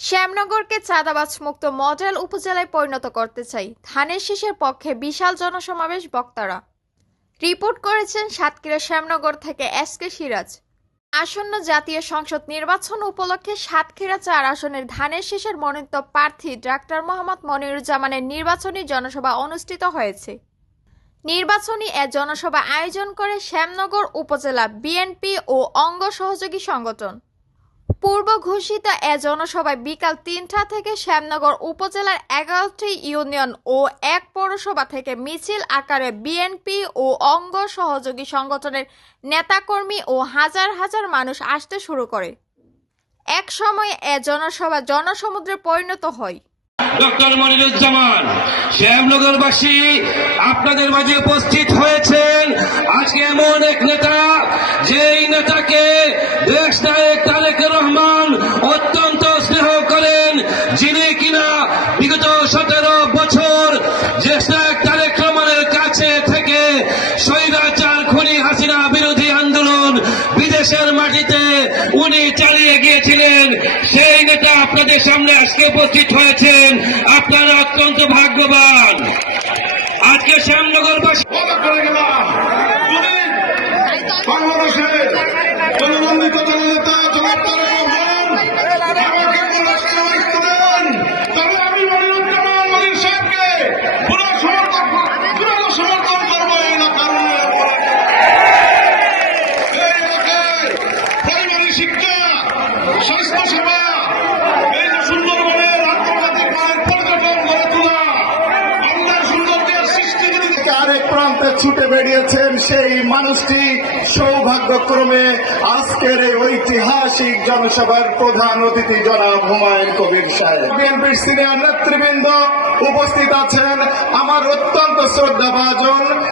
শ্যামনগরকে চাঁদাবাজ মুক্ত মডেল উপজেলায় পরিণত করতে চাই। ধানের শীষের পক্ষে বিশাল জনসমাবেশ বক্তারা। রিপোর্ট করেছেন সাতক্ষীরা শ্যামনগর থেকে এস কে সিরাজ। আসন্ন জাতীয় সংসদ নির্বাচন উপলক্ষে সাতক্ষীরা চার আসনের ধানের শীষের মনোনীত প্রার্থী ডাক্তার মোহাম্মদ মনিরুজ্জামানের নির্বাচনী জনসভা অনুষ্ঠিত হয়েছে। নির্বাচনী এ জনসভা আয়োজন করে শ্যামনগর উপজেলা বিএনপি ও অঙ্গ সহযোগী সংগঠন। পূর্ব ঘোষিত এ জনসভায় বিকাল তিনটা থেকে শ্যামনগর উপজেলার এগারোটি ইউনিয়ন ও এক পৌরসভা থেকে মিছিল আকারে বিএনপি ও অঙ্গ সহযোগী সংগঠনের নেতাকর্মী ও হাজার হাজার মানুষ আসতে শুরু করে। এক সময় এ জনসভা জনসমুদ্রে পরিণত হয়। ডক্টর মনিরুজ্জামান, শ্যামনগরবাসী, আপনাদের মাঝে উপস্থিত হয়েছেন। আজকে এমন এক নেতা, যেই নেতাকে দেশ বিদেশের মাটিতে উনি চালিয়ে গিয়েছিলেন। সেই নেতা আপনাদের সামনে আজকে উপস্থিত হয়েছেন। আপনারা অত্যন্ত ভাগ্যবান। আজকে শ্যামনগরবাসী ছুটে বেরিয়েছেন সেই মানুষটি সৌভাগ্যক্রমে আজকের এই ঐতিহাসিক জনসভার প্রধান অতিথি জনাব হুমায়ুন কবির সাহেব। বিএনপির সিনিয়র নেতৃবৃন্দ উপস্থিত আছেন আমার অত্যন্ত শ্রদ্ধাভাজন